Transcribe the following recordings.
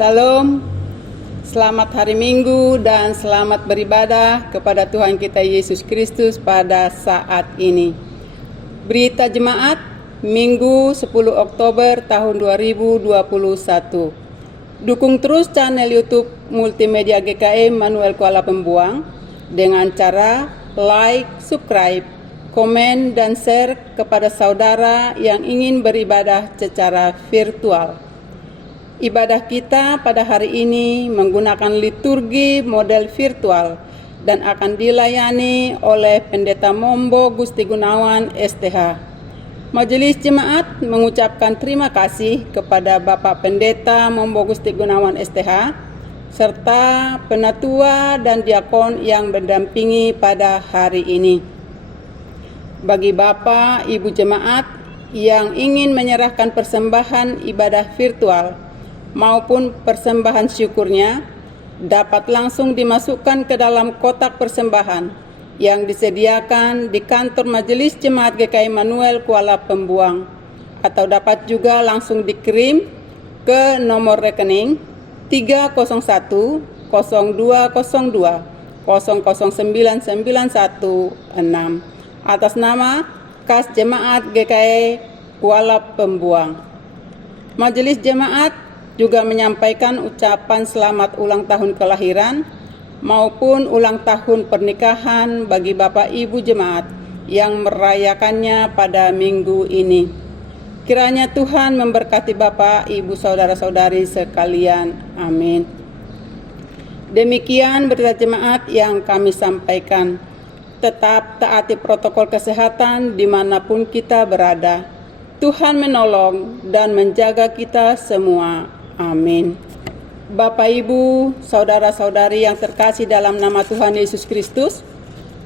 Salam, selamat hari Minggu dan selamat beribadah kepada Tuhan kita Yesus Kristus pada saat ini. Berita Jemaat Minggu 10 Oktober tahun 2021. Dukung terus channel YouTube Multimedia GKM Manuel Kuala Pembuang dengan cara like, subscribe, komen, dan share kepada saudara yang ingin beribadah secara virtual. Ibadah kita pada hari ini menggunakan liturgi model virtual dan akan dilayani oleh Pendeta Mombo Gusti Gunawan STH. Majelis Jemaat mengucapkan terima kasih kepada Bapak Pendeta Mombo Gusti Gunawan STH serta penatua dan diakon yang mendampingi pada hari ini. Bagi Bapak, Ibu Jemaat yang ingin menyerahkan persembahan ibadah virtual maupun persembahan syukurnya dapat langsung dimasukkan ke dalam kotak persembahan yang disediakan di kantor Majelis Jemaat GKI Manuel Kuala Pembuang, atau dapat juga langsung dikirim ke nomor rekening 301 0202 009916 atas nama Kas Jemaat GKI Kuala Pembuang. Majelis Jemaat juga menyampaikan ucapan selamat ulang tahun kelahiran maupun ulang tahun pernikahan bagi Bapak Ibu Jemaat yang merayakannya pada minggu ini. Kiranya Tuhan memberkati Bapak, Ibu, saudara-saudari sekalian. Amin. Demikian berita jemaat yang kami sampaikan. Tetap taati protokol kesehatan dimanapun kita berada. Tuhan menolong dan menjaga kita semua. Amin. Bapak, Ibu, saudara-saudari yang terkasih dalam nama Tuhan Yesus Kristus,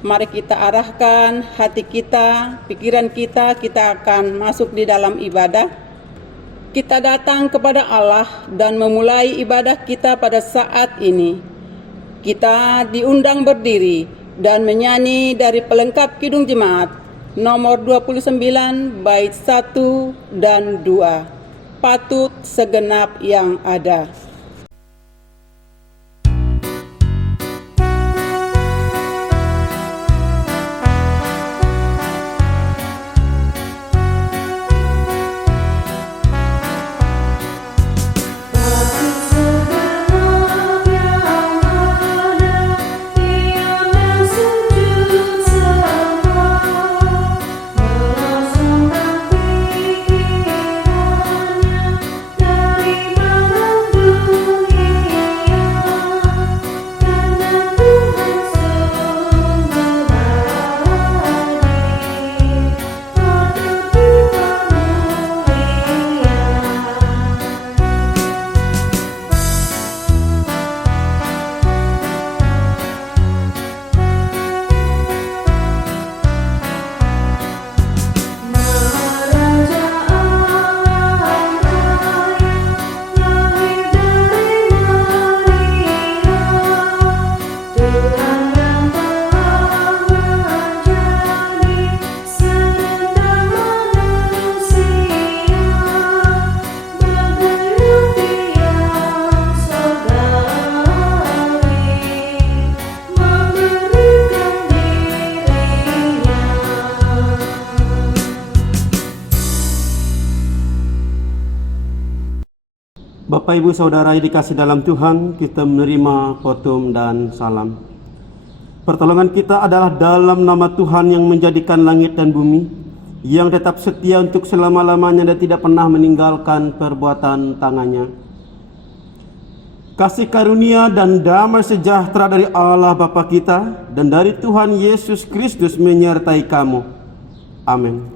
mari kita arahkan hati kita, pikiran kita akan masuk di dalam ibadah. Kita datang kepada Allah dan memulai ibadah kita pada saat ini. Kita diundang berdiri dan menyanyi dari pelengkap Kidung Jemaat nomor 29 bait 1 dan 2. Patut segenap yang ada. Bapak, Ibu, Saudara yang dikasih dalam Tuhan, kita menerima potum dan salam. Pertolongan kita adalah dalam nama Tuhan yang menjadikan langit dan bumi, yang tetap setia untuk selama-lamanya dan tidak pernah meninggalkan perbuatan tangannya. Kasih karunia dan damai sejahtera dari Allah Bapa kita dan dari Tuhan Yesus Kristus menyertai kamu. Amin.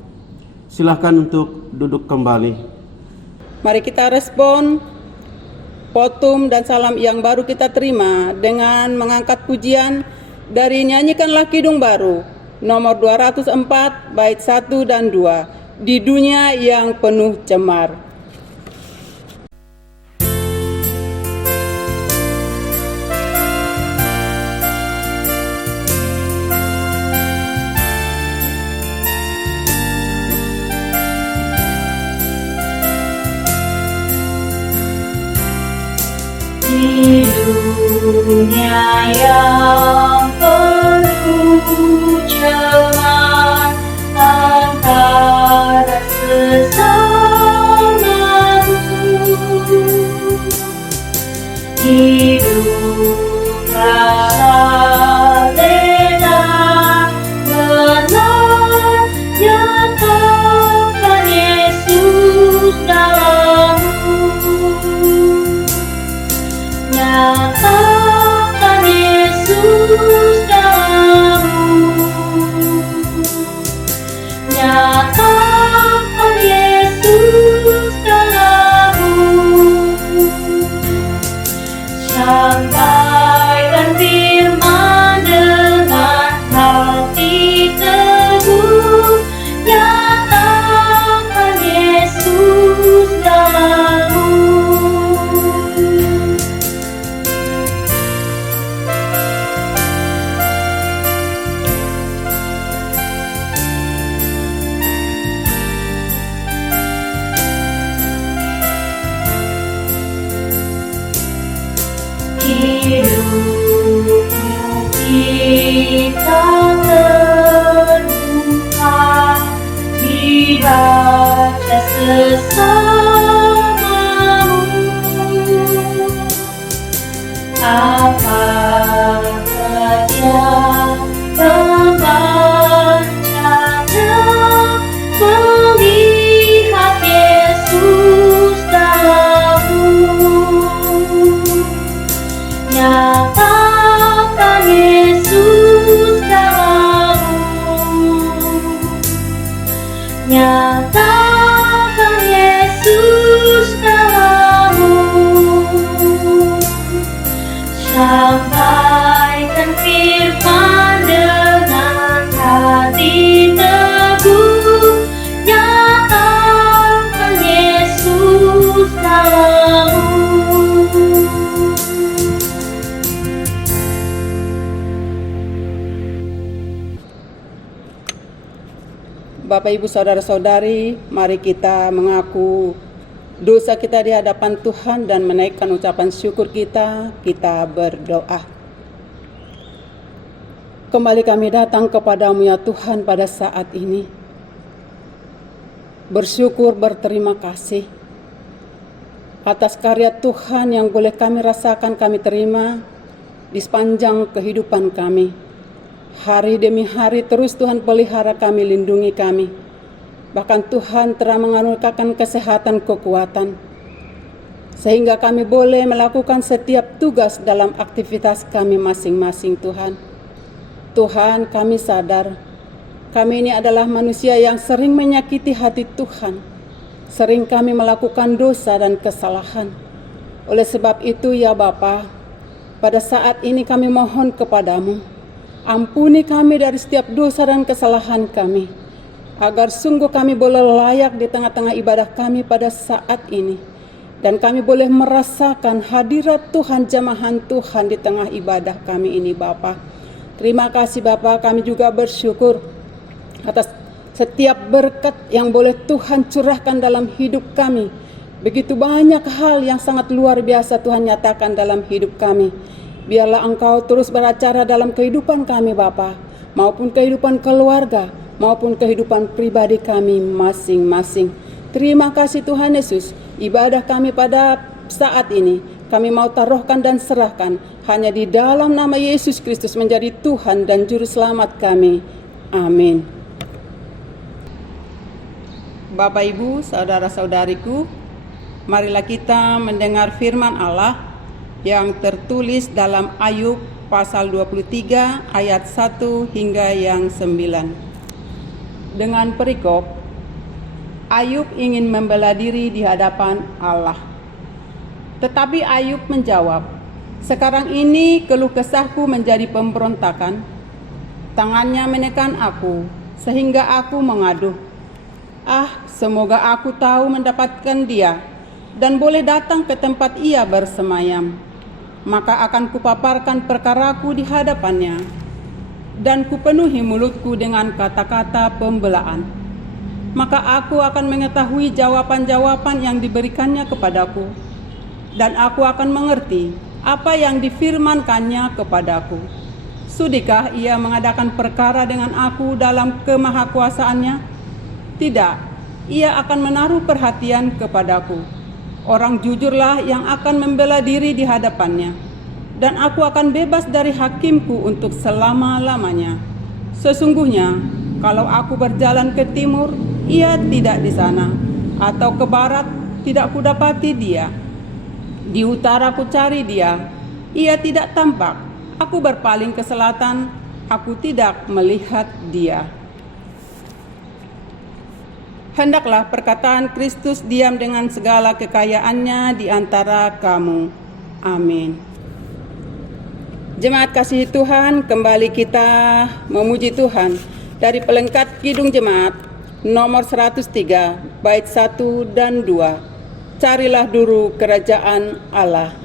Silahkan untuk duduk kembali. Mari kita respon potum dan salam yang baru kita terima dengan mengangkat pujian dari Nyanyikanlah Kidung Baru nomor 204 bait 1 dan 2, Di Dunia yang Penuh Cemar. Di dunia yang penuh celah antara sesamamu, hiduplah lena benar, nyatakan Yesus dalammu, nyatakan Yesus dalammu, nyatakan Yesus dalammu. Sampaikan firman dengan hati teguh, nyatakan Yesus dalammu. Hidupmu kita terbuka, dibaca sesamamu. Apakah dia membacanya, melihat Yesus dalammu, nyatakan Yesus dalammu, nyatakan Yesus dalammu. Sampaikan firman dengan hati teguh, nyatakan Yesus dalammu. Bapak, Ibu, Saudara-saudari, mari kita mengaku dosa kita di hadapan Tuhan dan menaikkan ucapan syukur kita. Kita berdoa. Kembali kami datang kepadamu ya Tuhan pada saat ini. Bersyukur, berterima kasih atas karya Tuhan yang boleh kami rasakan, kami terima di sepanjang kehidupan kami. Hari demi hari terus Tuhan pelihara kami, lindungi kami. Bahkan Tuhan telah mengaruniakan kesehatan, kekuatan, sehingga kami boleh melakukan setiap tugas dalam aktivitas kami masing-masing Tuhan. Tuhan, kami sadar, kami ini adalah manusia yang sering menyakiti hati Tuhan. Sering kami melakukan dosa dan kesalahan. Oleh sebab itu ya Bapa, pada saat ini kami mohon kepadamu, ampuni kami dari setiap dosa dan kesalahan kami, agar sungguh kami boleh layak di tengah-tengah ibadah kami pada saat ini, dan kami boleh merasakan hadirat Tuhan, jamahan Tuhan di tengah ibadah kami ini Bapa. Terima kasih Bapa, kami juga bersyukur atas setiap berkat yang boleh Tuhan curahkan dalam hidup kami. Begitu banyak hal yang sangat luar biasa Tuhan nyatakan dalam hidup kami. Biarlah Engkau terus beracara dalam kehidupan kami Bapa, maupun kehidupan keluarga, maupun kehidupan pribadi kami masing-masing. Terima kasih Tuhan Yesus, ibadah kami pada saat ini kami mau taruhkan dan serahkan hanya di dalam nama Yesus Kristus menjadi Tuhan dan Juru Selamat kami. Amin. Bapak, Ibu, Saudara-saudariku, marilah kita mendengar firman Allah yang tertulis dalam Ayub pasal 23 ayat 1 hingga yang 9. Dengan perikop, Ayub ingin membela diri di hadapan Allah. Tetapi Ayub menjawab, "Sekarang ini keluh kesahku menjadi pemberontakan. Tangannya menekan aku sehingga aku mengadu. Semoga aku tahu mendapatkan dia dan boleh datang ke tempat ia bersemayam. Maka akan kupaparkan perkaraku di hadapannya, dan kupenuhi mulutku dengan kata-kata pembelaan. Maka aku akan mengetahui jawaban-jawaban yang diberikannya kepadaku, dan aku akan mengerti apa yang difirmankannya kepadaku. Sudikah ia mengadakan perkara dengan aku dalam kemahakuasaannya? Tidak, ia akan menaruh perhatian kepadaku. Orang jujurlah yang akan membela diri di hadapannya, dan aku akan bebas dari hakimku untuk selama-lamanya. Sesungguhnya, kalau aku berjalan ke timur, ia tidak di sana, atau ke barat, tidak kudapati dia. Di utara ku cari dia, ia tidak tampak. Aku berpaling ke selatan, aku tidak melihat dia. Hendaklah perkataan Kristus diam dengan segala kekayaannya di antara kamu. Amin. Jemaat kasih Tuhan, kembali kita memuji Tuhan dari pelengkap Kidung Jemaat nomor 103, bait 1 dan 2. Carilah dulu kerajaan Allah.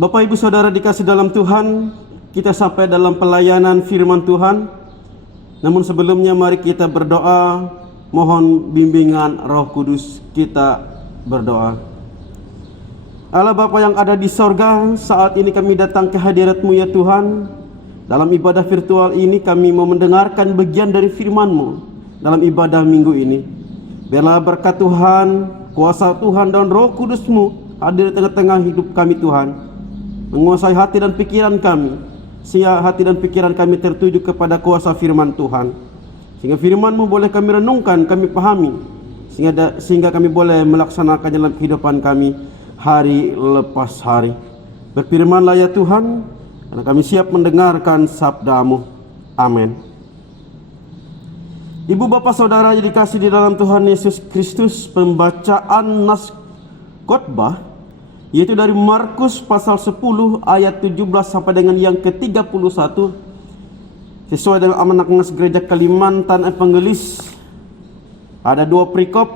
Bapak Ibu Saudara dikasih dalam Tuhan, kita sampai dalam pelayanan firman Tuhan. Namun sebelumnya mari kita berdoa, mohon bimbingan Roh Kudus. Kita berdoa. Allah Bapa yang ada di sorga, saat ini kami datang ke hadirat-Mu ya Tuhan. Dalam ibadah virtual ini kami mau mendengarkan bagian dari firman-Mu dalam ibadah minggu ini. Biarlah berkat Tuhan, kuasa Tuhan dan Roh Kudus-Mu hadir di tengah-tengah hidup kami Tuhan, menguasai hati dan pikiran kami, sehingga hati dan pikiran kami tertuju kepada kuasa firman Tuhan, sehingga firman-Mu boleh kami renungkan, kami pahami, sehingga kami boleh melaksanakan dalam kehidupan kami hari lepas hari. Berfirman-Lah ya Tuhan, karena kami siap mendengarkan sabda-Mu. Amin. Ibu bapak saudara yang dikasih di dalam Tuhan Yesus Kristus, pembacaan nas khotbah yaitu dari Markus pasal 10 ayat 17 sampai dengan yang ke-31, sesuai dengan amanat nas gereja Kalimantan Evangelis. Ada dua perikop,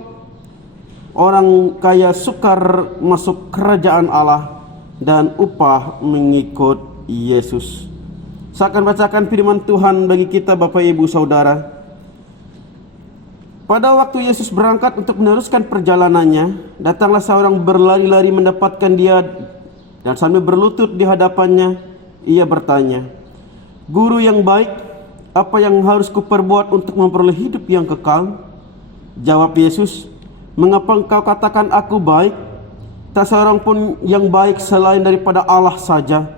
orang kaya sukar masuk kerajaan Allah dan upah mengikut Yesus. Saya akan bacakan firman Tuhan bagi kita Bapak Ibu Saudara. Pada waktu Yesus berangkat untuk meneruskan perjalanannya, datanglah seorang berlari-lari mendapatkan dia, dan sambil berlutut di hadapannya, ia bertanya, "Guru yang baik, apa yang harus kuperbuat untuk memperoleh hidup yang kekal?" Jawab Yesus, "Mengapa engkau katakan aku baik? Tak seorang pun yang baik selain daripada Allah saja.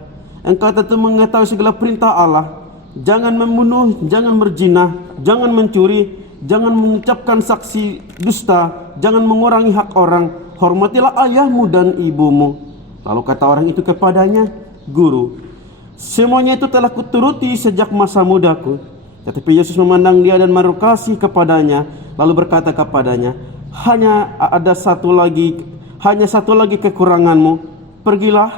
Engkau tentu mengetahui segala perintah Allah. Jangan membunuh, jangan berzina, jangan mencuri, jangan mengucapkan saksi dusta, jangan mengurangi hak orang, hormatilah ayahmu dan ibumu." Lalu kata orang itu kepadanya, "Guru, semuanya itu telah kuturuti sejak masa mudaku." Tetapi Yesus memandang dia dan menaruh kasih kepadanya, lalu berkata kepadanya, hanya satu lagi kekuranganmu. Pergilah,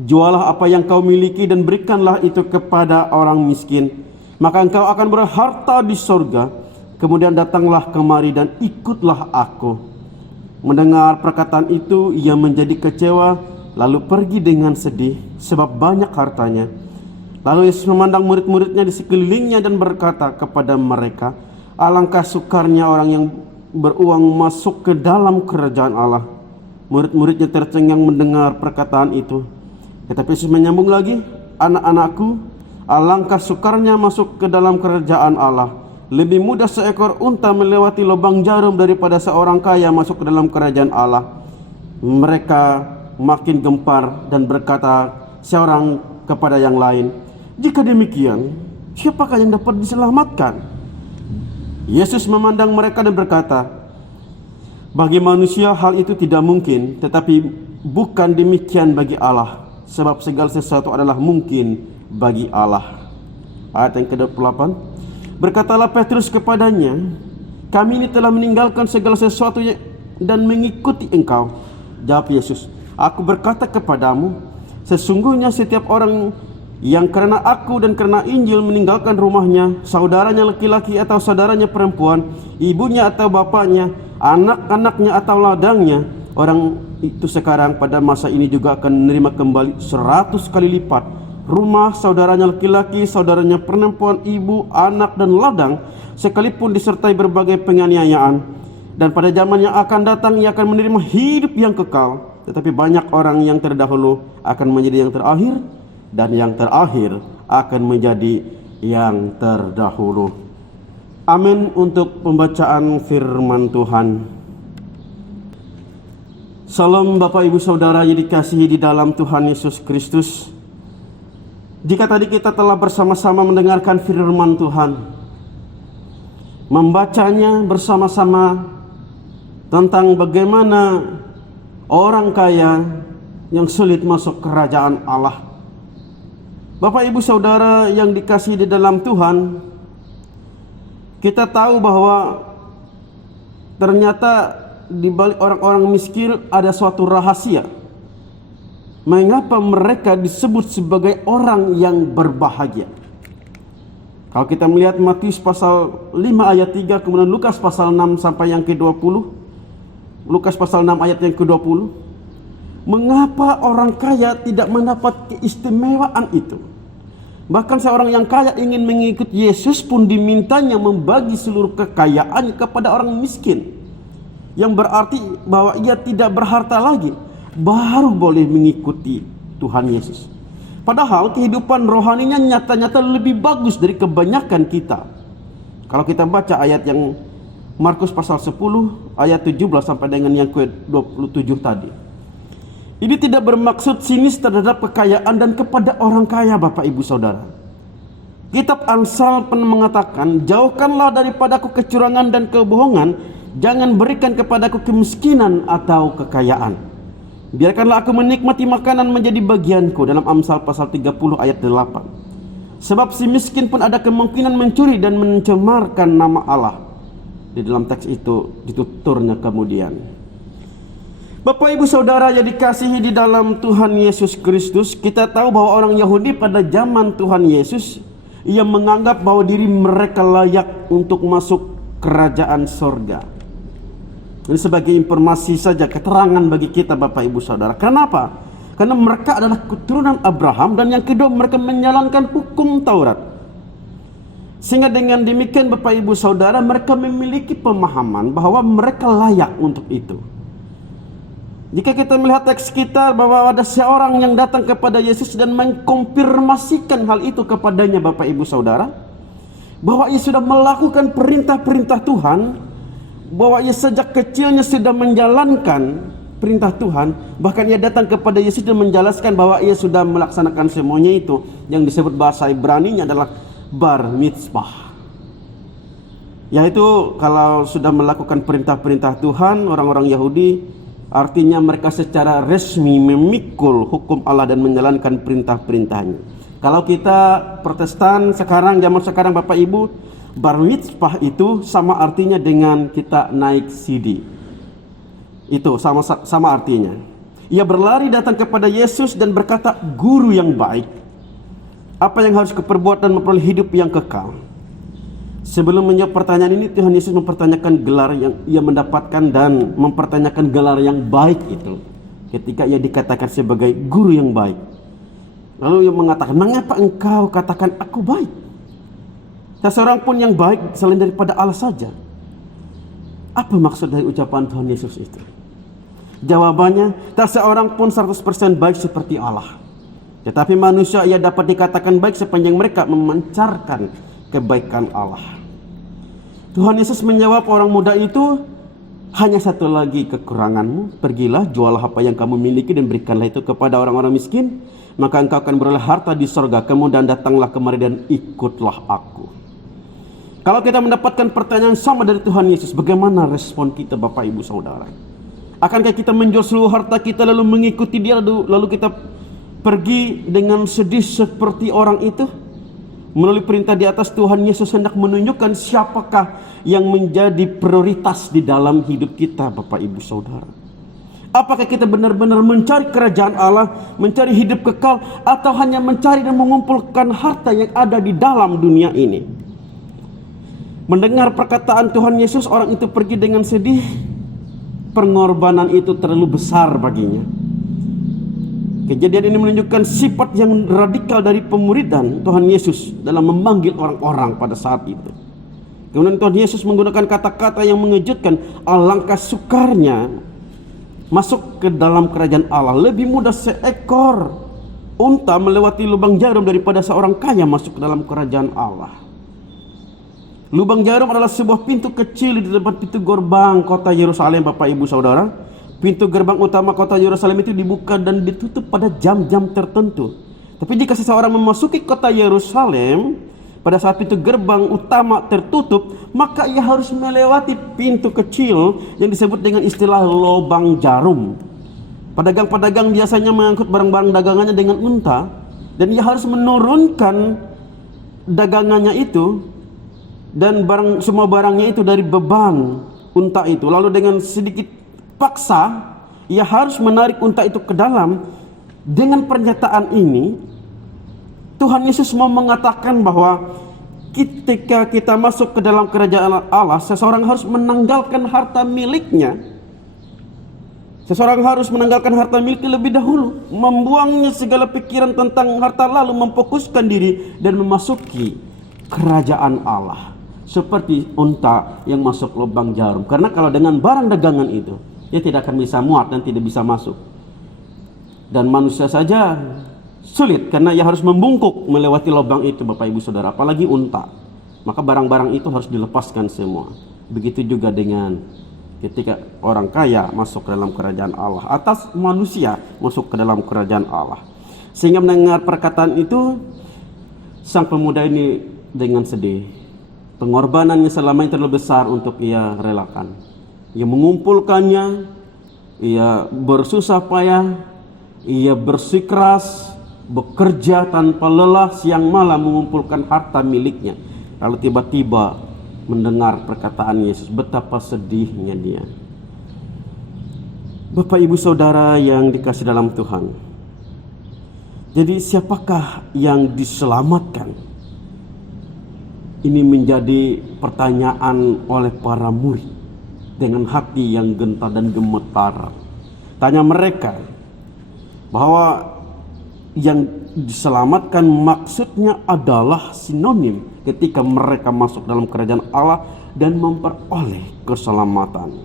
jualah apa yang kau miliki dan berikanlah itu kepada orang miskin, maka engkau akan berharta di sorga. Kemudian datanglah kemari dan ikutlah aku. Mendengar perkataan itu, ia menjadi kecewa, lalu pergi dengan sedih, sebab banyak hartanya. Lalu Yesus memandang murid-muridnya di sekelilingnya dan berkata kepada mereka, "Alangkah sukarnya orang yang beruang masuk ke dalam kerajaan Allah." Murid-muridnya tercengang mendengar perkataan itu. Tetapi Yesus menyambung lagi, "Anak-anakku, alangkah sukarnya masuk ke dalam kerajaan Allah. Lebih mudah seekor unta melewati lubang jarum daripada seorang kaya masuk ke dalam kerajaan Allah." mereka makin gempar dan berkata seorang kepada yang lain, "Jika demikian, siapakah yang dapat diselamatkan?" Yesus memandang mereka dan berkata, "Bagi manusia hal itu tidak mungkin, tetapi bukan demikian bagi Allah, sebab segala sesuatu adalah mungkin bagi Allah." Ayat yang ke-28, berkatalah Petrus kepadanya, "Kami ini telah meninggalkan segala sesuatu dan mengikuti Engkau." Jawab Yesus, "Aku berkata kepadamu, sesungguhnya setiap orang yang karena aku dan karena Injil meninggalkan rumahnya, saudaranya laki-laki atau saudaranya perempuan, ibunya atau bapaknya, anak-anaknya atau ladangnya, orang itu sekarang pada masa ini juga akan menerima kembali 100 kali lipat rumah, saudaranya laki-laki, saudaranya perempuan, ibu, anak dan ladang, sekalipun disertai berbagai penganiayaan. Dan pada zaman yang akan datang ia akan menerima hidup yang kekal. Tetapi banyak orang yang terdahulu akan menjadi yang terakhir, dan yang terakhir akan menjadi yang terdahulu." Amin untuk pembacaan firman Tuhan. Salam Bapak Ibu Saudara yang dikasihi di dalam Tuhan Yesus Kristus. Jika tadi kita telah bersama-sama mendengarkan firman Tuhan, membacanya bersama-sama tentang bagaimana orang kaya yang sulit masuk kerajaan Allah. Bapak Ibu Saudara yang dikasihi di dalam Tuhan, kita tahu bahwa ternyata di balik orang-orang miskin ada suatu rahasia. Mengapa mereka disebut sebagai orang yang berbahagia? Kalau kita melihat Matius pasal 5 ayat 3, kemudian Lukas pasal 6 sampai yang ke-20. Lukas pasal 6 ayat yang ke-20. Mengapa orang kaya tidak mendapat keistimewaan itu? Bahkan seorang yang kaya ingin mengikut Yesus pun dimintanya membagi seluruh kekayaannya kepada orang miskin. Yang berarti bahwa ia tidak berharta lagi, baru boleh mengikuti Tuhan Yesus. Padahal kehidupan rohaninya nyata-nyata lebih bagus dari kebanyakan kita. Kalau kita baca ayat yang Markus pasal 10 ayat 17 sampai dengan yang ke-27 tadi. Ini tidak bermaksud sinis terhadap kekayaan dan kepada orang kaya, Bapak Ibu Saudara. Kitab Amsal pun mengatakan, "Jauhkanlah daripadaku kecurangan dan kebohongan, jangan berikan kepadaku kemiskinan atau kekayaan. Biarkanlah aku menikmati makanan menjadi bagianku." Dalam Amsal pasal 30 ayat 8. Sebab si miskin pun ada kemungkinan mencuri dan mencemarkan nama Allah. Di dalam teks itu dituturnya kemudian. Bapak Ibu Saudara yang dikasihi di dalam Tuhan Yesus Kristus, kita tahu bahwa orang Yahudi pada zaman Tuhan Yesus, ia menganggap bahwa diri mereka layak untuk masuk kerajaan sorga. Ini sebagai informasi saja, keterangan bagi kita Bapak Ibu Saudara. Kenapa? Karena mereka adalah keturunan Abraham, dan yang kedua mereka menjalankan hukum Taurat. Sehingga dengan demikian Bapak Ibu Saudara, mereka memiliki pemahaman bahwa mereka layak untuk itu. Jika kita melihat teks kita bahwa ada seorang yang datang kepada Yesus dan mengkonfirmasikan hal itu kepadanya Bapak Ibu Saudara, bahwa ia sudah melakukan perintah-perintah Tuhan, bahwa ia sejak kecilnya sudah menjalankan perintah Tuhan, bahkan ia datang kepada Yesus dan menjelaskan bahwa ia sudah melaksanakan semuanya itu, yang disebut bahasa Ibraninya adalah bar mitzvah. Yaitu kalau sudah melakukan perintah-perintah Tuhan, orang-orang Yahudi, artinya mereka secara resmi memikul hukum Allah dan menjalankan perintah-perintahnya. Kalau kita Protestan sekarang, zaman sekarang Bapak Ibu, bar mitzvah itu sama artinya dengan kita naik CD. Itu sama artinya. Ia berlari datang kepada Yesus dan berkata, "Guru yang baik, apa yang harus kuperbuat dan memperoleh hidup yang kekal?" Sebelum menjawab pertanyaan ini, Tuhan Yesus mempertanyakan gelar yang ia mendapatkan dan mempertanyakan gelar yang baik itu ketika ia dikatakan sebagai guru yang baik. Lalu ia mengatakan, "Mengapa engkau katakan aku baik? Tak seorang pun yang baik selain daripada Allah saja." Apa maksud dari ucapan Tuhan Yesus itu? Jawabannya, tak seorang pun 100% baik seperti Allah. Tetapi manusia ia dapat dikatakan baik sepanjang mereka memancarkan kebaikan Allah. Tuhan Yesus menjawab orang muda itu, Hanya satu lagi kekuranganmu, pergilah, jualah apa yang kamu miliki dan berikanlah itu kepada orang-orang miskin, maka engkau akan beroleh harta di sorga. Kemudian datanglah kemari dan ikutlah aku. Kalau kita mendapatkan pertanyaan sama dari Tuhan Yesus, bagaimana respon kita Bapak Ibu Saudara? Akankah kita menjual seluruh harta kita lalu mengikuti dia, lalu kita pergi dengan sedih seperti orang itu? Melalui perintah di atas, Tuhan Yesus hendak menunjukkan siapakah yang menjadi prioritas di dalam hidup kita Bapak Ibu Saudara. Apakah kita benar-benar mencari kerajaan Allah, mencari hidup kekal, atau hanya mencari dan mengumpulkan harta yang ada di dalam dunia ini? Mendengar perkataan Tuhan Yesus, orang itu pergi dengan sedih. Pengorbanan itu terlalu besar baginya. Kejadian ini menunjukkan sifat yang radikal dari pemuridan Tuhan Yesus dalam memanggil orang-orang pada saat itu. Kemudian Tuhan Yesus menggunakan kata-kata yang mengejutkan. Alangkah sukarnya masuk ke dalam kerajaan Allah. Lebih mudah seekor unta melewati lubang jarum daripada seorang kaya masuk ke dalam kerajaan Allah. Lubang jarum adalah sebuah pintu kecil di depan pintu gerbang kota Yerusalem Bapak Ibu Saudara. Pintu gerbang utama kota Yerusalem itu dibuka dan ditutup pada jam-jam tertentu. Tapi jika seseorang memasuki kota Yerusalem pada saat pintu gerbang utama tertutup, maka ia harus melewati pintu kecil yang disebut dengan istilah lubang jarum. Pedagang-pedagang biasanya mengangkut barang-barang dagangannya dengan unta, dan ia harus menurunkan dagangannya itu dan semua barangnya itu dari beban unta itu. Lalu dengan sedikit paksa, ia harus menarik unta itu ke dalam. Dengan pernyataan ini, Tuhan Yesus mau mengatakan bahwa ketika kita masuk ke dalam kerajaan Allah, seseorang harus menanggalkan harta miliknya. Seseorang harus menanggalkan harta miliknya lebih dahulu, membuangnya segala pikiran tentang harta, lalu memfokuskan diri dan memasuki kerajaan Allah. Seperti unta yang masuk lubang jarum. Karena kalau dengan barang dagangan itu, dia tidak akan bisa muat dan tidak bisa masuk. Dan manusia saja sulit karena ia harus membungkuk melewati lubang itu Bapak Ibu Saudara, apalagi unta. Maka barang-barang itu harus dilepaskan semua. Begitu juga dengan ketika orang kaya masuk ke dalam kerajaan Allah, atas manusia masuk ke dalam kerajaan Allah. Sehingga mendengar perkataan itu, sang pemuda ini dengan sedih. Pengorbanannya selama ini terlalu besar untuk ia relakan. Ia mengumpulkannya, ia bersusah payah, ia bersikeras, bekerja tanpa lelah siang malam mengumpulkan harta miliknya. Lalu tiba-tiba mendengar perkataan Yesus, betapa sedihnya dia. Bapak Ibu Saudara yang dikasih dalam Tuhan, jadi siapakah yang diselamatkan? Ini menjadi pertanyaan oleh para murid dengan hati yang gentar dan gemetar. Tanya mereka bahwa yang diselamatkan maksudnya adalah sinonim ketika mereka masuk dalam kerajaan Allah dan memperoleh keselamatan.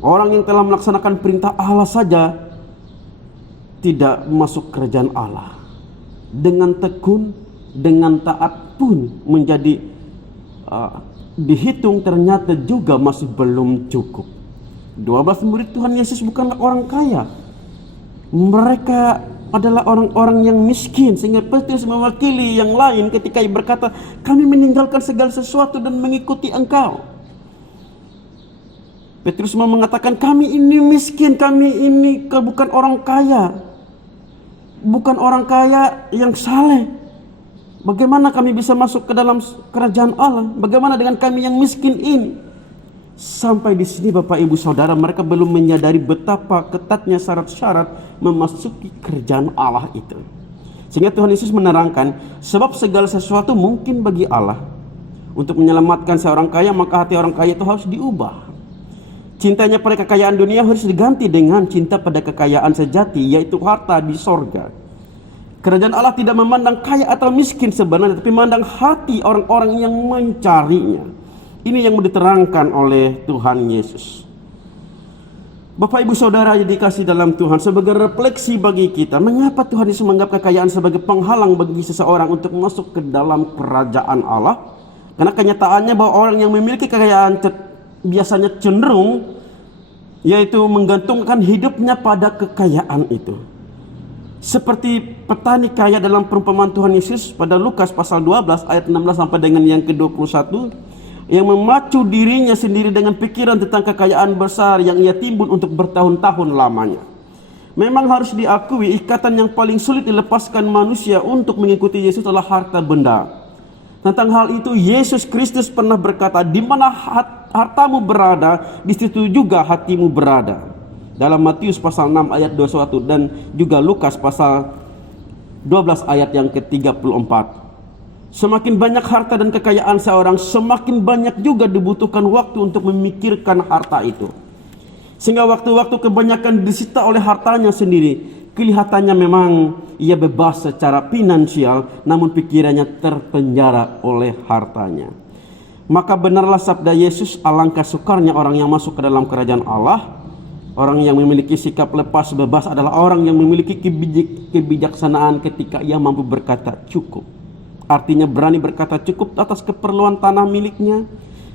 Orang yang telah melaksanakan perintah Allah saja tidak masuk kerajaan Allah. Dengan tekun, dengan taat pun menjadi dihitung ternyata juga masih belum cukup. 12 murid Tuhan Yesus bukanlah orang kaya. Mereka adalah orang-orang yang miskin, sehingga Petrus mewakili yang lain ketika ia berkata, kami meninggalkan segala sesuatu dan mengikuti Engkau. Petrus mau mengatakan, kami ini miskin, kami ini bukan orang kaya, bukan orang kaya yang saleh. Bagaimana kami bisa masuk ke dalam kerajaan Allah? Bagaimana dengan kami yang miskin ini? Sampai di sini Bapak Ibu Saudara, mereka belum menyadari betapa ketatnya syarat-syarat memasuki kerajaan Allah itu. Sehingga Tuhan Yesus menerangkan, sebab segala sesuatu mungkin bagi Allah. Untuk menyelamatkan seorang kaya, maka hati orang kaya itu harus diubah. Cintanya pada kekayaan dunia harus diganti dengan cinta pada kekayaan sejati, yaitu harta di sorga. Kerajaan Allah tidak memandang kaya atau miskin sebenarnya, tapi memandang hati orang-orang yang mencarinya. Ini yang diterangkan oleh Tuhan Yesus. Bapak Ibu Saudara yang dikasih dalam Tuhan, sebagai refleksi bagi kita, mengapa Tuhan Yesus menganggap kekayaan sebagai penghalang bagi seseorang untuk masuk ke dalam kerajaan Allah? Karena kenyataannya bahwa orang yang memiliki kekayaan biasanya cenderung yaitu menggantungkan hidupnya pada kekayaan itu. Seperti petani kaya dalam perumpamaan Tuhan Yesus pada Lukas pasal 12 ayat 16 sampai dengan yang ke-21, yang memacu dirinya sendiri dengan pikiran tentang kekayaan besar yang ia timbun untuk bertahun-tahun lamanya. Memang harus diakui, ikatan yang paling sulit dilepaskan manusia untuk mengikuti Yesus adalah harta benda. Tentang hal itu Yesus Kristus pernah berkata, di mana hartamu berada, di situ juga hatimu berada. Dalam Matius pasal 6 ayat 21 dan juga Lukas pasal 12 ayat yang ke-34. Semakin banyak harta dan kekayaan seorang, semakin banyak juga dibutuhkan waktu untuk memikirkan harta itu. Sehingga waktu-waktu kebanyakan disita oleh hartanya sendiri. Kelihatannya memang ia bebas secara finansial, namun pikirannya terpenjara oleh hartanya. Maka benarlah sabda Yesus, alangkah sukarnya orang yang masuk ke dalam kerajaan Allah. Orang yang memiliki sikap lepas bebas adalah orang yang memiliki kebijaksanaan ketika ia mampu berkata cukup. Artinya berani berkata cukup atas keperluan tanah miliknya,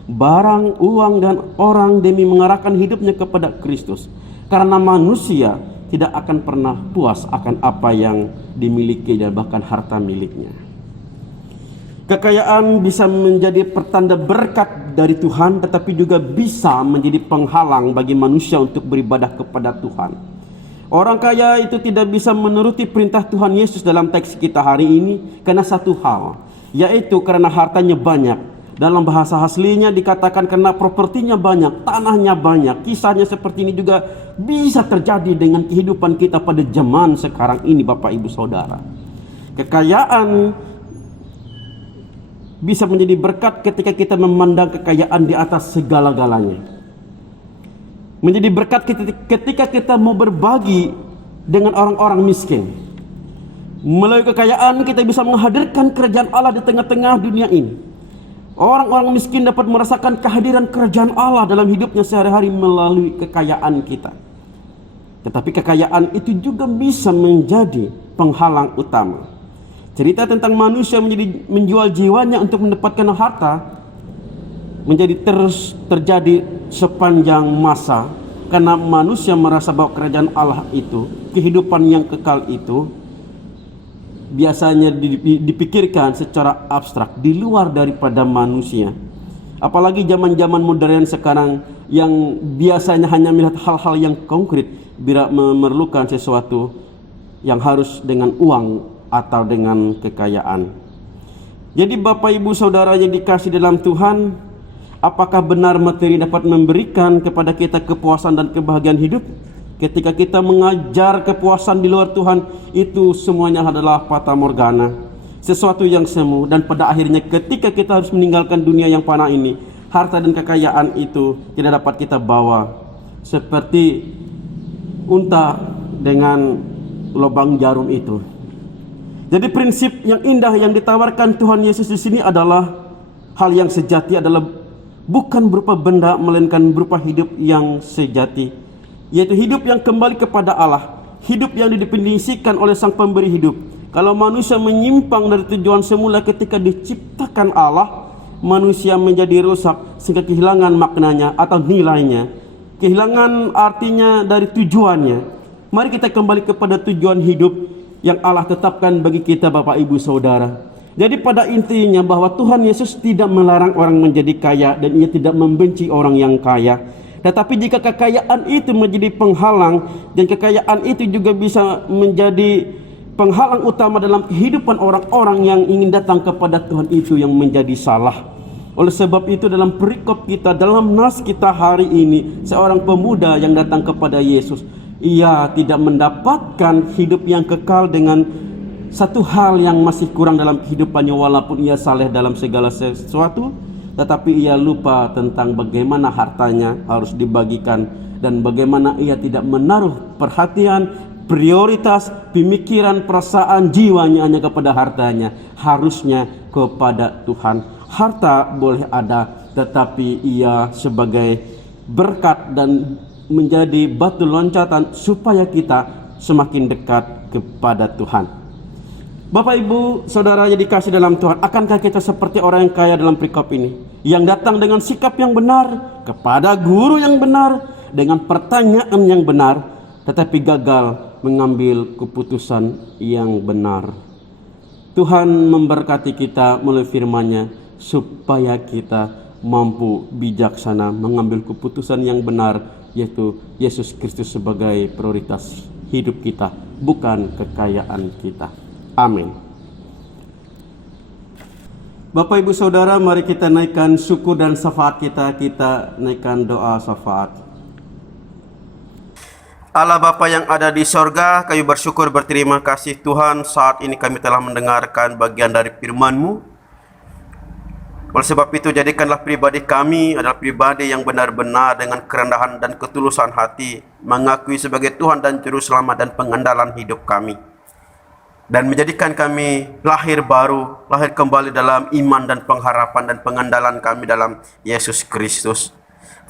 barang, uang, dan orang demi mengarahkan hidupnya kepada Kristus. Karena manusia tidak akan pernah puas akan apa yang dimiliki dan bahkan harta miliknya. Kekayaan bisa menjadi pertanda berkat dari Tuhan, tetapi juga bisa menjadi penghalang bagi manusia untuk beribadah kepada Tuhan. Orang kaya itu tidak bisa menuruti perintah Tuhan Yesus dalam teks kita hari ini karena satu hal, yaitu karena hartanya banyak. Dalam bahasa aslinya dikatakan karena propertinya banyak, tanahnya banyak. Kisahnya seperti ini juga bisa terjadi dengan kehidupan kita pada zaman sekarang ini, Bapak Ibu Saudara. Kekayaan bisa menjadi berkat ketika kita memandang kekayaan di atas segala-galanya. Menjadi berkat ketika kita mau berbagi dengan orang-orang miskin. Melalui kekayaan kita bisa menghadirkan kerajaan Allah di tengah-tengah dunia ini. Orang-orang miskin dapat merasakan kehadiran kerajaan Allah dalam hidupnya sehari-hari melalui kekayaan kita. Tetapi kekayaan itu juga bisa menjadi penghalang utama. Cerita tentang manusia menjual jiwanya untuk mendapatkan harta menjadi terus terjadi sepanjang masa karena manusia merasa bahwa kerajaan Allah itu, kehidupan yang kekal itu biasanya dipikirkan secara abstrak di luar daripada manusia. Apalagi zaman-zaman modern sekarang yang biasanya hanya melihat hal-hal yang konkret, bila memerlukan sesuatu yang harus dengan uang atau dengan kekayaan. Jadi Bapak Ibu Saudara yang dikasih dalam Tuhan, apakah benar materi dapat memberikan kepada kita kepuasan dan kebahagiaan hidup? Ketika kita mengajar kepuasan di luar Tuhan, itu semuanya adalah fata morgana, sesuatu yang semu. Dan pada akhirnya ketika kita harus meninggalkan dunia yang fana ini, harta dan kekayaan itu tidak dapat kita bawa. Seperti unta dengan lubang jarum itu. Jadi prinsip yang indah yang ditawarkan Tuhan Yesus di sini adalah hal yang sejati adalah bukan berupa benda melainkan berupa hidup yang sejati, yaitu hidup yang kembali kepada Allah, hidup yang didefinisikan oleh Sang Pemberi hidup. Kalau manusia menyimpang dari tujuan semula ketika diciptakan Allah, manusia menjadi rusak sehingga kehilangan maknanya atau nilainya, kehilangan artinya dari tujuannya. Mari kita kembali kepada tujuan hidup yang Allah tetapkan bagi kita, Bapak Ibu Saudara. Jadi pada intinya bahwa Tuhan Yesus tidak melarang orang menjadi kaya dan ia tidak membenci orang yang kaya. Tetapi jika kekayaan itu menjadi penghalang dan kekayaan itu juga bisa menjadi penghalang utama dalam kehidupan orang-orang yang ingin datang kepada Tuhan, itu yang menjadi salah. Oleh sebab itu dalam perikop kita, dalam nas kita hari ini, seorang pemuda yang datang kepada Yesus, ia tidak mendapatkan hidup yang kekal dengan satu hal yang masih kurang dalam kehidupannya, walaupun ia saleh dalam segala sesuatu, tetapi ia lupa tentang bagaimana hartanya harus dibagikan dan bagaimana ia tidak menaruh perhatian, prioritas, pemikiran, perasaan jiwanya hanya kepada hartanya, harusnya kepada Tuhan. Harta boleh ada, tetapi ia sebagai berkat dan menjadi batu loncatan supaya kita semakin dekat kepada Tuhan. Bapak Ibu Saudara yang dikasih dalam Tuhan, akankah kita seperti orang yang kaya dalam perikop ini? yang datang dengan sikap yang benar, kepada guru yang benar, dengan pertanyaan yang benar, tetapi gagal mengambil keputusan yang benar. Tuhan memberkati kita melalui firman-Nya supaya kita mampu bijaksana mengambil keputusan yang benar, yaitu Yesus Kristus sebagai prioritas hidup kita, bukan kekayaan kita. Amin. Bapak Ibu Saudara, mari kita naikkan syukur dan syafaat kita. Kita naikkan doa syafaat. Allah Bapa yang ada di sorga, kami bersyukur berterima kasih Tuhan, saat ini kami telah mendengarkan bagian dari firman-Mu. Oleh sebab itu, jadikanlah pribadi kami adalah pribadi yang benar-benar dengan kerendahan dan ketulusan hati mengakui sebagai Tuhan dan Juru Selamat dan pengandalan hidup kami, dan menjadikan kami lahir baru, lahir kembali dalam iman dan pengharapan dan pengandalan kami dalam Yesus Kristus.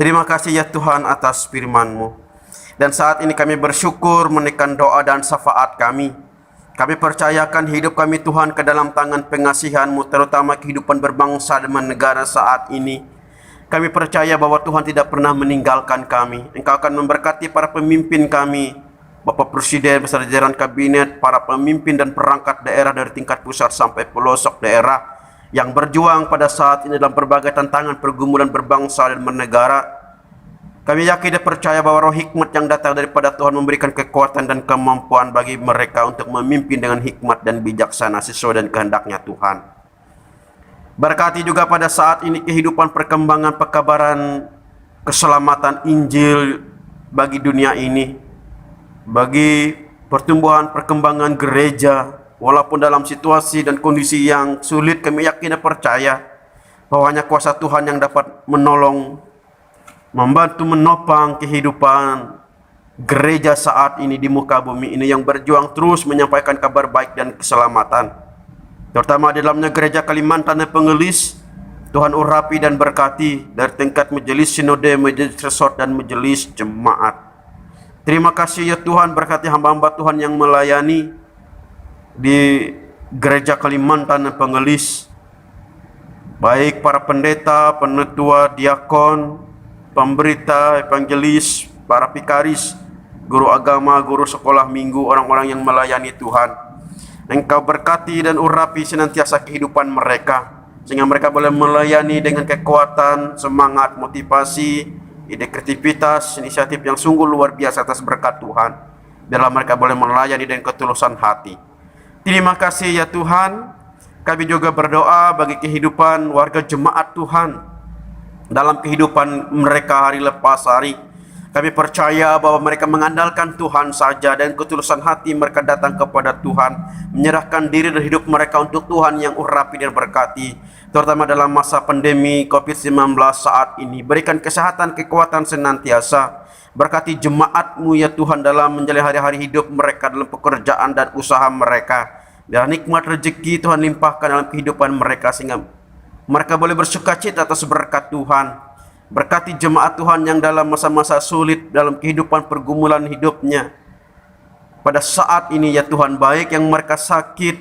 Terima kasih ya Tuhan atas firman-Mu. Dan saat ini kami bersyukur menaikkan doa dan syafaat kami. Kami percayakan hidup kami Tuhan ke dalam tangan pengasihan-Mu, terutama kehidupan berbangsa dan negara saat ini. Kami percaya bahwa Tuhan tidak pernah meninggalkan kami. Engkau akan memberkati para pemimpin kami, Bapak Presiden beserta jajaran kabinet, para pemimpin dan perangkat daerah dari tingkat pusat sampai pelosok daerah yang berjuang pada saat ini dalam berbagai tantangan pergumulan berbangsa dan bernegara. Kami yakin dan percaya bahwa roh hikmat yang datang daripada Tuhan memberikan kekuatan dan kemampuan bagi mereka untuk memimpin dengan hikmat dan bijaksana sesuai dengan kehendak-Nya Tuhan. Berkati juga pada saat ini kehidupan perkembangan pekabaran keselamatan Injil bagi dunia ini, bagi pertumbuhan perkembangan gereja, walaupun dalam situasi dan kondisi yang sulit. Kami yakin dan percaya bahwa hanya kuasa Tuhan yang dapat menolong, membantu menopang kehidupan gereja saat ini di muka bumi ini yang berjuang terus menyampaikan kabar baik dan keselamatan. Terutama di dalamnya gereja Kalimantan dan Pengelis, Tuhan urapi dan berkati dari tingkat majelis sinode, majelis resort dan majelis jemaat. Terima kasih ya Tuhan, berkati hamba-hamba Tuhan yang melayani di gereja Kalimantan dan Pengelis, baik para pendeta, penetua, diakon, pemberita, evangelis, para pikaris, guru agama, guru sekolah minggu, orang-orang yang melayani Tuhan. Engkau berkati dan urapi senantiasa kehidupan mereka, sehingga mereka boleh melayani dengan kekuatan, semangat, motivasi, ide kreativitas, inisiatif yang sungguh luar biasa atas berkat Tuhan. Biarlah mereka boleh melayani dengan ketulusan hati. Terima kasih ya Tuhan. Kami juga berdoa bagi kehidupan warga jemaat Tuhan dalam kehidupan mereka hari lepas hari. Kami percaya bahwa mereka mengandalkan Tuhan saja dan ketulusan hati mereka datang kepada Tuhan, menyerahkan diri dan hidup mereka untuk Tuhan yang urapi dan berkati, terutama dalam masa pandemi COVID-19 saat ini. Berikan kesehatan, kekuatan senantiasa. Berkati jemaat-Mu ya Tuhan dalam menjalani hari-hari hidup mereka, dalam pekerjaan dan usaha mereka. Biar nikmat rezeki Tuhan limpahkan dalam kehidupan mereka, sehingga mereka boleh bersukacita atas berkat Tuhan. Berkati jemaat Tuhan yang dalam masa-masa sulit dalam kehidupan pergumulan hidupnya pada saat ini ya Tuhan, baik yang mereka sakit,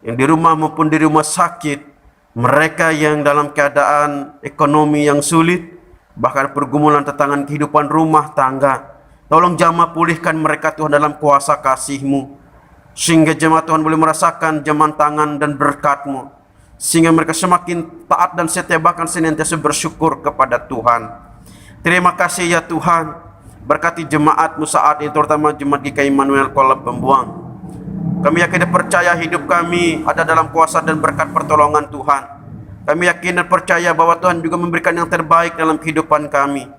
yang di rumah maupun di rumah sakit, mereka yang dalam keadaan ekonomi yang sulit, bahkan pergumulan tantangan kehidupan rumah tangga. Tolong jamah pulihkan mereka Tuhan dalam kuasa kasih-Mu, sehingga jemaat Tuhan boleh merasakan jaman tangan dan berkat-Mu, sehingga mereka semakin taat dan setia, bahkan senantiasa bersyukur kepada Tuhan. Terima kasih ya Tuhan. Berkati jemaat-Mu saat ini, terutama jemaat GKI Immanuel Kuala Pembuang. Kami yakin dan percaya hidup kami ada dalam kuasa dan berkat pertolongan Tuhan. Kami yakin dan percaya bahwa Tuhan juga memberikan yang terbaik dalam kehidupan kami.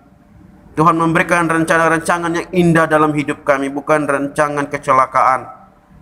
Tuhan memberikan rencana-rancangan yang indah dalam hidup kami, bukan rancangan kecelakaan,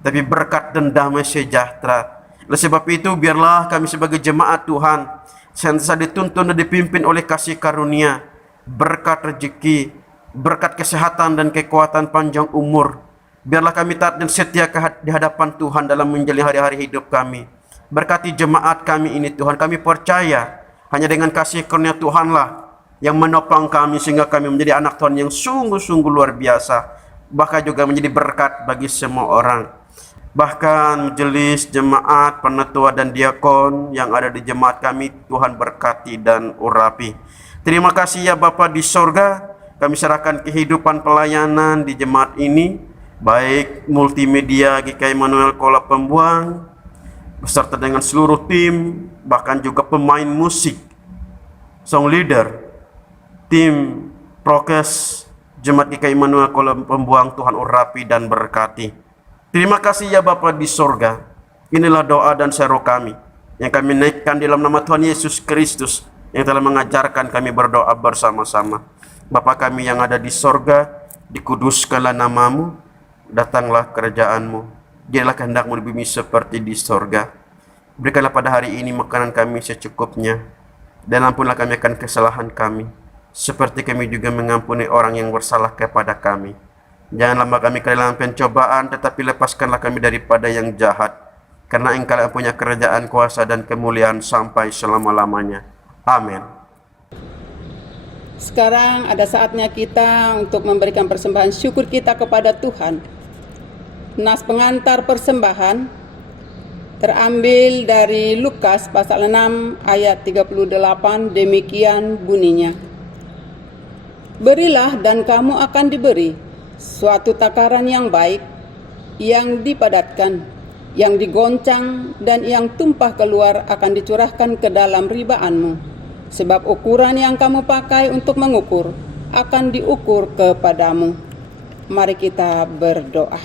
tapi berkat dan damai sejahtera. Oleh sebab itu, biarlah kami sebagai jemaat Tuhan senantiasa dituntun dan dipimpin oleh kasih karunia, berkat rezeki, berkat kesehatan dan kekuatan panjang umur. Biarlah kami taat dan setia di hadapan Tuhan dalam menjalani hari-hari hidup kami. Berkati jemaat kami ini Tuhan. Kami percaya hanya dengan kasih karunia Tuhanlah yang menopang kami, sehingga kami menjadi anak Tuhan yang sungguh-sungguh luar biasa, bahkan juga menjadi berkat bagi semua orang. Bahkan majelis, jemaat, penatua dan diakon yang ada di jemaat kami, Tuhan berkati dan urapi. Terima kasih ya Bapa di sorga, kami serahkan kehidupan pelayanan di jemaat ini, baik multimedia GKI Manuel Kola Pembuang, beserta dengan seluruh tim, bahkan juga pemain musik, song leader, tim prokes Jemaat GKI Manuel Kola Pembuang, Tuhan urapi dan berkati. Terima kasih ya Bapa di sorga. Inilah doa dan seru kami yang kami naikkan dalam nama Tuhan Yesus Kristus yang telah mengajarkan kami berdoa bersama-sama. Bapa kami yang ada di sorga, dikuduskanlah namamu, datanglah kerajaanmu, jadilah kehendakmu di bumi seperti di sorga. Berikanlah pada hari ini makanan kami secukupnya, dan ampunilah kami akan kesalahan kami, seperti kami juga mengampuni orang yang bersalah kepada kami. Janganlah kami ke dalam pencobaan, tetapi lepaskanlah kami daripada yang jahat. Karena Engkau yang punya kerajaan, kuasa, dan kemuliaan sampai selama-lamanya. Amin. Sekarang ada saatnya kita untuk memberikan persembahan syukur kita kepada Tuhan. Nas pengantar persembahan terambil dari Lukas pasal 6 ayat 38, demikian bunyinya. Berilah dan kamu akan diberi, suatu takaran yang baik, yang dipadatkan, yang digoncang, dan yang tumpah keluar akan dicurahkan ke dalam ribaanmu. Sebab ukuran yang kamu pakai untuk mengukur akan diukur kepadamu. Mari kita berdoa.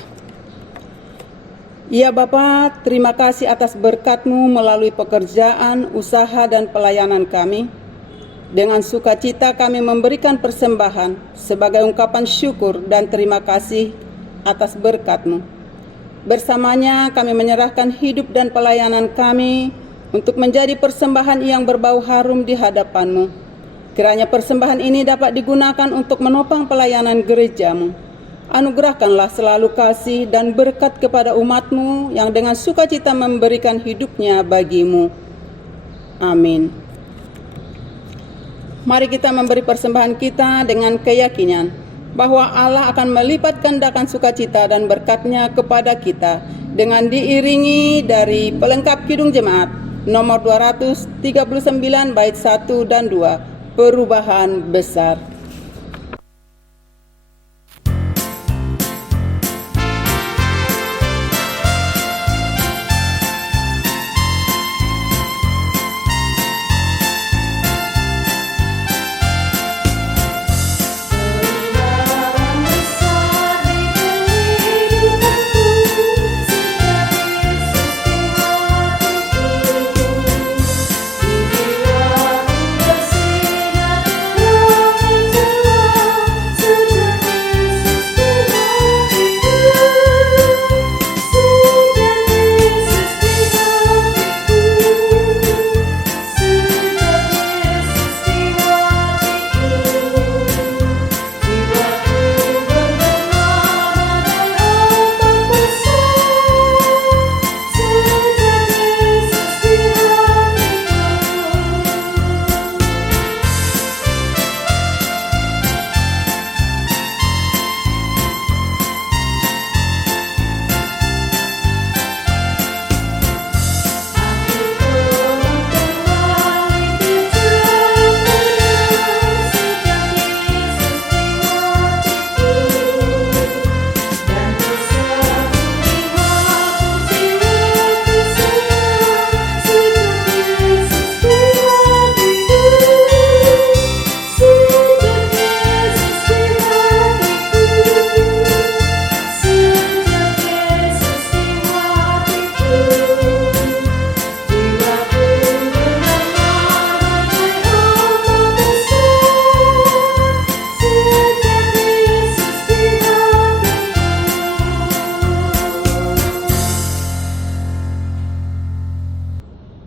Ya Bapa, terima kasih atas berkat-Mu melalui pekerjaan, usaha, dan pelayanan kami. Dengan sukacita kami memberikan persembahan sebagai ungkapan syukur dan terima kasih atas berkat-Mu. Bersamanya kami menyerahkan hidup dan pelayanan kami untuk menjadi persembahan yang berbau harum di hadapan-Mu. Kiranya persembahan ini dapat digunakan untuk menopang pelayanan gereja-Mu. Anugerahkanlah selalu kasih dan berkat kepada umat-Mu yang dengan sukacita memberikan hidupnya bagi-Mu. Amin. Mari kita memberi persembahan kita dengan keyakinan bahwa Allah akan melipat gandakan sukacita dan berkat-Nya kepada kita dengan diiringi dari pelengkap kidung jemaat nomor 239 bait 1 dan 2, perubahan besar.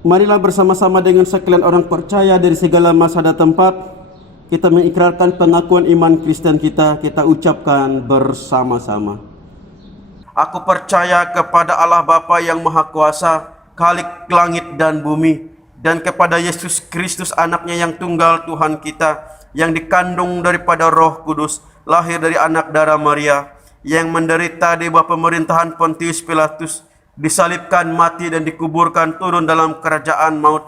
Marilah bersama-sama dengan sekalian orang percaya dari segala masa dan tempat, kita mengikrarkan pengakuan iman Kristen kita ucapkan bersama-sama. Aku percaya kepada Allah Bapa yang Maha Kuasa, Khalik langit dan bumi, dan kepada Yesus Kristus anaknya yang tunggal Tuhan kita, yang dikandung daripada Roh Kudus, lahir dari anak darah Maria, yang menderita di bawah pemerintahan Pontius Pilatus, disalibkan, mati dan dikuburkan, turun dalam kerajaan maut.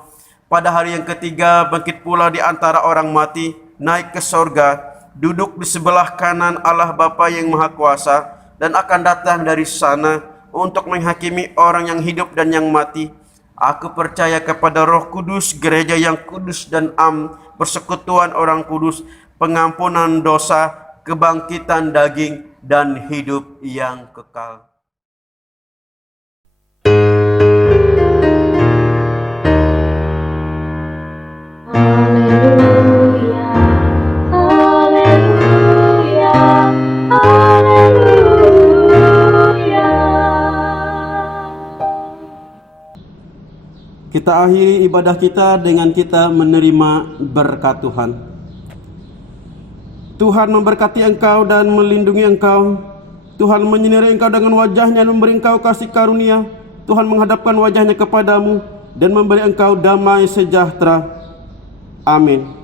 Pada hari yang ketiga bangkit pula di antara orang mati, naik ke sorga, duduk di sebelah kanan Allah Bapa yang Maha Kuasa, dan akan datang dari sana untuk menghakimi orang yang hidup dan yang mati. Aku percaya kepada Roh Kudus, gereja yang kudus dan persekutuan orang kudus, pengampunan dosa, kebangkitan daging, dan hidup yang kekal. Haleluya, haleluya, haleluya. Kita akhiri ibadah kita dengan kita menerima berkat Tuhan. Tuhan memberkati engkau dan melindungi engkau. Tuhan menyinari engkau dengan wajahnya dan memberi engkau kasih karunia. Tuhan menghadapkan wajahnya kepadamu dan memberi engkau damai sejahtera. Amin.